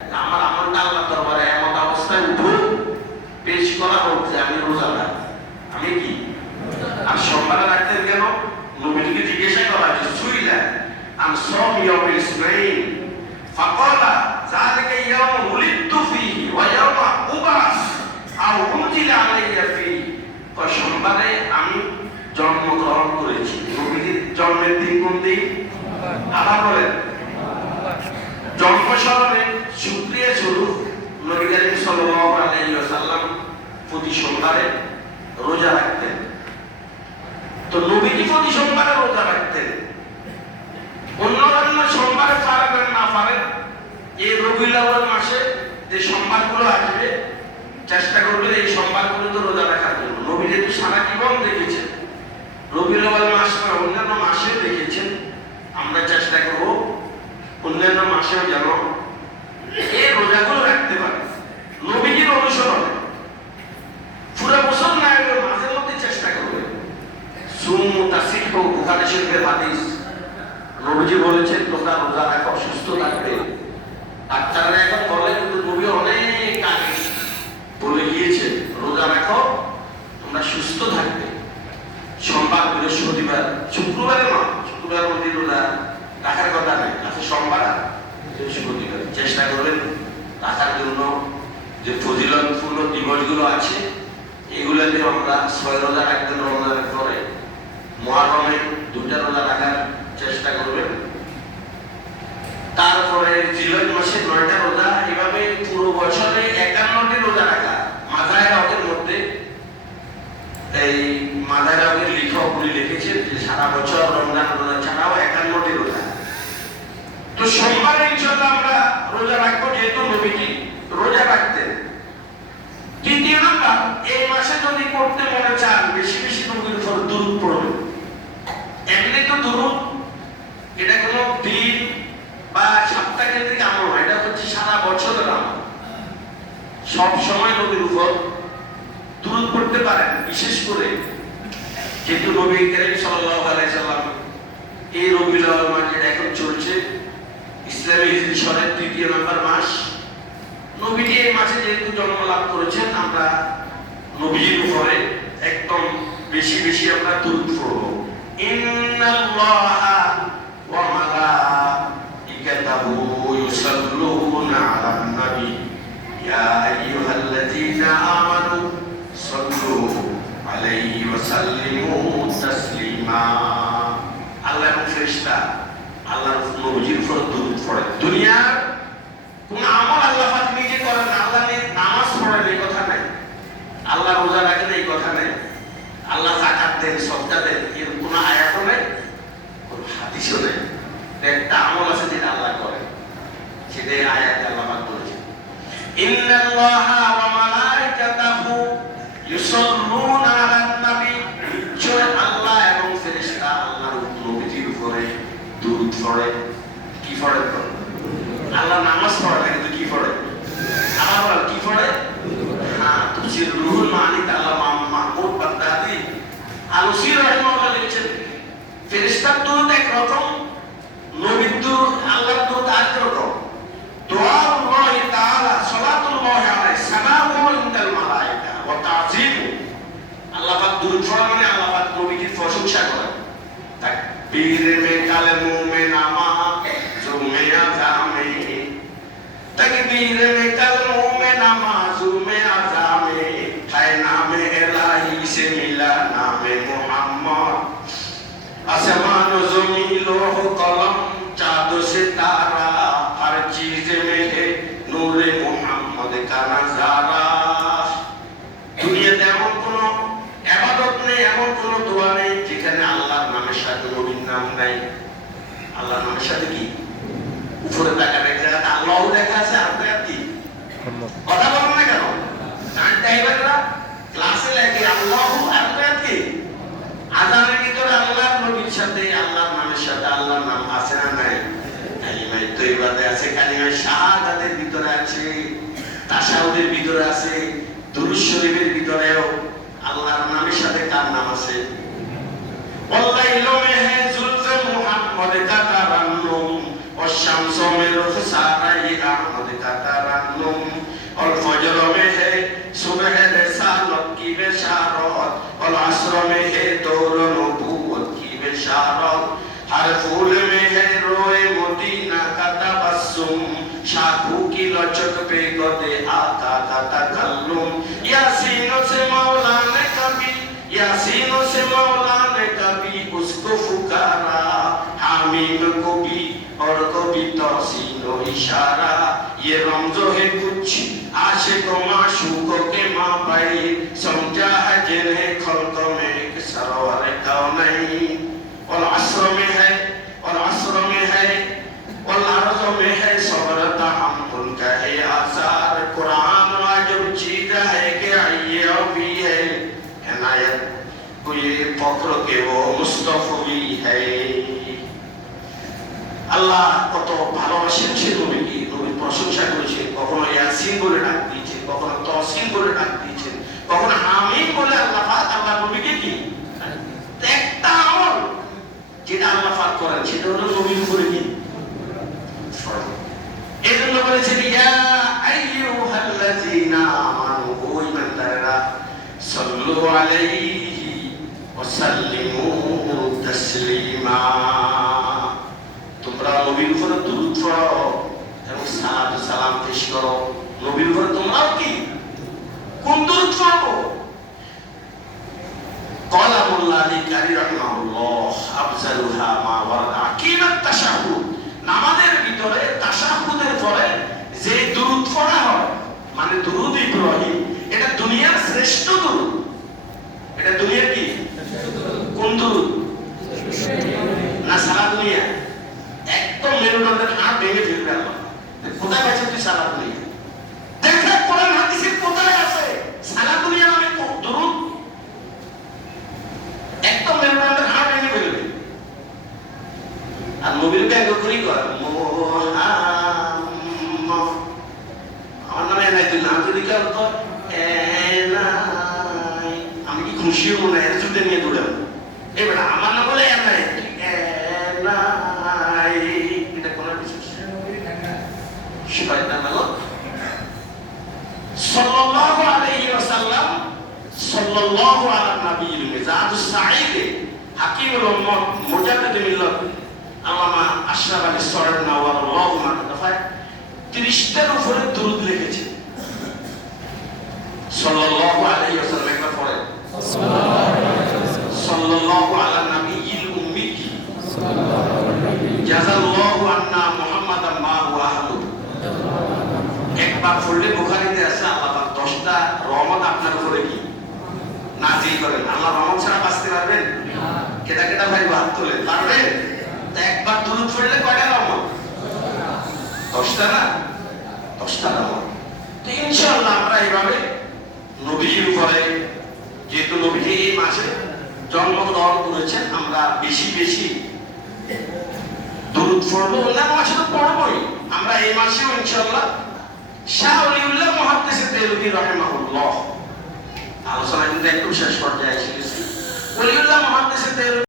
আমার আমলটা আল্লাহ দরবারে এমন অবস্থায় উঠো পেশ করা হোক যে আমি রোজাদার। আমি কি আর সোমবার রাখতেন কেন? নবীকে জিজ্ঞাসা করা হয়েছে সুইলা আন সাওম ইয়াউমিল ইসনাইন ফাকালা যালিকা ইয়াউম উলিদতু ফীহি ওয়া ইয়াউমা উবাস আও উনজিলা আলাইয়া ফীহি। সোমবারে আমি জন্মগ্রহণ করেছি। নবীর জন্মের দিন কোন দিন? আবার বলেন। জন্ম স্মরণে শুকরিয়া স্বরূপ নবী করিম সাল্লাল্লাহু আলাইহি ওয়াসাল্লাম প্রতি সোমবারে রোজা রাখতেন। তো নবীজি প্রতি সোমবারে রোজা রাখতেন। অন্যান্য সোমবারে পারেন না পারেন, এই রবিউল আউয়াল মাসে যে সোমবারগুলো আসবে চেষ্টা করবেন এই সোমবারগুলোতে রোজা রাখার জন্য। নবী যেহেতু সারা জীবন দেখেছেন, রবিউল আউয়াল মাস না অন্যান্য মাসেও দেখেছেন, আমরা চেষ্টা করব অন্যান্য মাসেও যেন এই রোজাগুলো রাখতে পারে নবীজির অনুসরণে। পুরো বছর না এলে মাঝে মধ্যে চেষ্টা করবে। সুমু তাসিহু বুখারী শরীফের হাদিস, নবীজি বলেছেন তোমরা রোজা রাখো সুস্থ থাকবে। ডাক্তাররা এখন বলে কিন্তু নবী অনেক আগে বলে গিয়েছেন রোজা রাখো তোমরা সুস্থ থাকবে। সোমবার, বৃহস্পতিবার, শুক্রবারে নয়, শুক্রবার মধ্যে রোজা রাখার কথা নেই। আচ্ছা সোমবার বৃহস্পতিবার চেষ্টা করবেন রাখার জন্য। যে ফজিলতপূর্ণ দিবসগুলো আছে এগুলোতে আমরা 6 রোজা রাখবেন রমজানের পরে, মুহররমে 2টা রোজা রাখার চেষ্টা করবেন। তারপরে জিলহজ মাসে 9টা রোজা, এভাবে পুরো বছরে 51টি রোজা রাখা। মাজাহির হকের মধ্যে এই মাজাহির হকের লেখক উনি লিখেছেন যে সারা বছর রমজান রোজা ছাড়াও 51টি রোজা। তো সোমবারে ইনশাআল্লাহ আমরা রোজা রাখবো যেহেতু নবীজি রোজা রাখতেন। দ্বিতীয় নাম্বার, এই মাসে যদি করতে মনে চান বেশি বেশি নবীর উপর দুরূদ পড়বেন। এমনি তো দুরূদ এটা কোনো দিন বা সপ্তাহ কেন্দ্রিক আমল নয়, এটা হচ্ছে সারা বছরের আমল। সব সময় নবীর উপর দুরূদ পড়তে পারেন। বিশেষ করে যেহেতু নবী করিম সাল্লাল্লাহু আলাইহি সাল্লাম এই রবিউল আউয়াল মাস যেটা এখন চলছে ইসলামী হিজরি সনের 3য় নাম্বার মাস, নবীজি এই মাসে যেহেতু জন্ম লাভ করেছেন আমরা নবীজির উপরে একদম বেশি বেশি আমরা দুরূদ পড়ব। ইন্নাল্লাহা ওয়া মালাইকাতাহু ইউসাল্লুনা আলান নবী ইয়া আইয়ুহাল্লাযীনা আমানু সাল্লু আলাইহি ওয়া সাল্লিমু তাসলিমা। আল্লাহ এবং ফেরেশতা আল্লাহর নবীজির উপর দুরূদ পড়ে। দুনিয়ার কোন আমল আল্লাহ পাক নিজে করেন না। আল্লাহ নামাজ পড়েন এই কথা নাই, আল্লাহ রোজা রাখেন এই কথা নাই, আল্লাহ যাকাত দেন সদকা দেন এর কোন আয়াতও নেই, কোন হাদিসও নেই। একটা আমল আছে যেটা আল্লাহ করেন, সেটাই আয়াতে আল্লাহ পাক বলেছেন ইন্নাল্লাহা ওয়া মালাইকাতাহু ইউসাল্লুনা আলান নবী। আল্লাহ এবং ফেরেশতা আল্লাহর নবীজির উপরে দুরূদ পড়ে। কি পড়ে? আল্লাহ নামাজ পড়ে না কিন্তু কি পড়ে? আবার কি পড়ে? হ্যাঁ, তাফসীর রুহুল মাআনি আল্লাহ মাহমুদ বাগদাদি আলুসি রাহিমাহুল্লাহ লিখেছেন ফেরেশতার দুরূদ এক রকম, নবীর দুরূদ আল্লাহর দুরূদ আরেক রকম। দুআউল্লাহ তাআলা সালাতুল্লাহ আলাইহি সালামু ইনদাল মালায়েকা ওয়া তা'যীমু। আল্লাহ পাক দুরূদ পড়া মানে আল্লাহ পাক নবীর প্রশংসা করেন। তাকবীর মে কালমু মে নামা জুমে আযামে, तकबीर में कलमों में नमाजों में आज़ामे, है नामे इलाही से मिला नामे मोहम्मद। आसमान ज़मीन लोह कलम चाँद सितारा, हर चीज में है नूरे मोहम्मद का नज़ारा। দুনিয়াতে এমন কোনো ইবাদত নেই, এমন কোনো দোয়া নেই যেখানে আল্লাহর নামের সাথে নবীর নাম নাই। আল্লাহর নামের সাথে কি উপরে তাকান এক জায়গাতে আল্লাহও দেখা আছে, আর কি কথা বলেন না কেন? গান টাইবাররা ক্লাসে লাগে আল্লাহু আর কি আযানের ভিতরে আল্লাহর নবীর সাথে আল্লাহর নামের সাথে আল্লাহর নাম আছে না নাই? কালিমায়ে তয়্যিবাতে আছে, কালিমায়ে শাহাদাতের ভিতরে আছে, তাশাহুদের ভিতরে আছে, দুরূদ শরীফের ভিতরেও আল্লাহর নামের সাথে কার নাম আছে? ওয়াল্লাইলু মে হে জুলফে মুহাম্মদ কা তারান্নুম ওয়াশ शम्सों में रुखसारा ये आमद का तरन्नुम और फजर में है सुबह रिसालत की बशारत और असर में है दौर नबूवत की बशारत हर फूल में है रोए मदीना का तबस्सुम शाखों की लचक पे गदे आका का तकल्लुम यासीनों से मौला ने कभी उसको पुकारा हामीम को भी और कभी तौसीनो इशारा ये रमज़ो है कुछ आशिकों माशूकों के माबैन समझा है जिन्हें खल्क़ों में एक सरवर कौनैन और असर में है और अर्ज़ में है सब्र तहम्मुल का है आसार कुरान वाजिब चीज़ है कि ये भी है इनायत को ये पकड़ के वो मुस्तफ़ी है আল্লাহ কত ভালোবাসেন সে নবীকে, নবীর প্রশংসা করেছেন, কখনো ইয়াসিন বলে ডাক দিয়েছেন, কখনো তসিন বলে ডাক দিয়েছেন, কখনো আমিন বলে আল্লাহ পাক আল্লাহ নবীকে কি একটা আমল যেটা আল্লাহ পাক করেন সেটা হলো নবীর উপরে কি এই জন্য বলেছেন ইয়া আইয়ুহাল্লাযীনা আমানু ও ঈমানদাররা সাল্লু আলাইহি ওয়া সাল্লিমু তাসলিমা তোমরা নবীর উপরে দুরূদ পড়ো এবং সালাত ও সালাম পেশ করো। নবীর উপরে তোমরাও কি কোন দুরূদ পড়ো? ক্বালা মুল্লা আলী কারি রাহিমাহুল্লাহ আফজালুহা মা ওয়ারাদা আকিদাত তাশাহুদ নামাজের ভিতরে তাশাহুদের পরে যে দুরূদ পড়া হয় মানে দুরূদ ইব্রাহিম এটা দুনিয়ার শ্রেষ্ঠ দুরূদ। এটা দুনিয়ার কি কোন দুরূদ না সারা দুনিয়া একদম মেরুদণ্ডের হাড় ভেঙে ফেলবে আল্লাহ। কোথায় গেছে তুই সারা দুনিয়া দেখে কোরআন হাদিসে কোথায় আছে সারা দুনিয়া নামে দুরূদ একদম মেরুদণ্ডের হাড় ভেঙে ফেলবে। আর নবীর ব্যঙ্গ করি কর আমার নামে এনায়তুল নাম যদি কেউ তো আমি কি খুশিও মনে হয় জুতে নিয়ে দৌড়াবো এবার আমার নাম বলে এনায় এটা কোন বিশেষ শয়তান হলো সাল্লাল্লাহু আলাইহি ওয়াসাল্লাম সাল্লাল্লাহু আলা নবিয়িল মিজাজুস সাঈদ হাকিমুল উম্মাহ মুজাদ্দিদ মিল্লাত আল্লামা আশরাফ আলী সরদ নাওয়ারাল্লাহু মাতাফায় 30টার উপরে দুরূদ লিখেছে। সাল্লাল্লাহু আলাইহি ওয়াসাল্লাম একবার পড়েন সাল্লাল্লাহু আলা নবিয়িল উম্মি জাযাল্লাহু আন্না মুহাম্মাদান মা হুয়া আহলু। একবার পড়লে বুখারীতে আছে আল্লাহ পাক 10টা রহমত আপনার উপরে কি নাযিল করেন। আল্লাহ রহমত ছাড়া বাঁচতে পারবেন? কেটা কেটা ভাই হাত তোলে পারবেন? তো একবার দুরূদ পড়লে কয়টা রহমত? 10টা না 10টা রহমত। তো ইনশাআল্লাহ আমরা এইভাবে নবীর উপরে যেহেতু নবীজি এই মাসে জন্মগ্রহণ করেছেন আমরা বেশি বেশি দুরূদ পড়বো। অন্যান্য মাসে তো পড়বোই, আমরা এই মাসেও ইনশাআল্লাহ শাহ ওলিউল্লাহ মুহাদ্দিস দেলভী রাহিমাহুল্লাহ আলোচনা কিন্তু একদম শেষ পর্যায়ে এসে গেছি। ওলিউল্লাহ মুহাদ্দিস দেলভী